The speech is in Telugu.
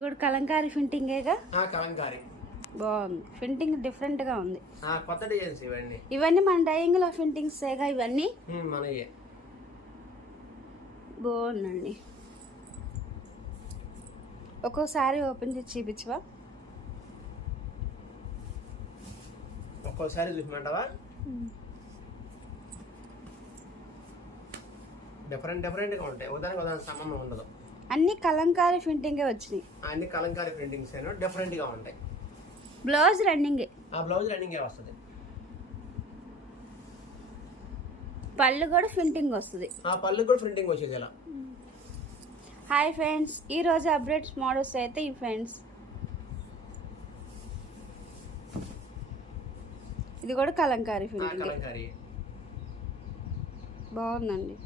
ఇప్పుడు కలంకారీ ఫింటింగేగా. కలంకారీ బాగుంది. ఫింటింగ్ డిఫరెంట్ గా ఉంది. కొత్త డిజైన్స్ ఇవన్నీ మన డైయింగ్ లో ఫింటింగ్స్ ఏగా ఇవన్నీ. మనయే బాగుందండి. ఒక్కోసారి ఓపెన్ చేసి చూపించవా? ఒక్కోసారి చూసిమంటావా? డిఫరెంట్ గా ఉంటాయి, ఉదాహరణకి ఉదాహరణ సంబంధం ఉండదు. అన్ని కలంకారీ ఫింటింగే వచ్చినాయి. అన్ని కలంకారీ ప్రింటింగ్స్ డిఫరెంట్ గా ఉంటాయి. బ్లౌజ్ రన్నింగే. బ్లౌజ్ రన్నింగే వస్తుంది. పళ్ళు కూడా ఫింటింగ్ వస్తుంది. పళ్ళు కూడా ప్రింటింగ్ వచ్చేది ఇలా. హాయ్ ఫ్రెండ్స్, ఈ రోజు అప్డేట్స్ మోడల్స్ అయితే ఈ ఫ్రెండ్స్. ఇది కూడా కలంకారీ ఫింటింగ్. కలంకారీ బాగుందండి.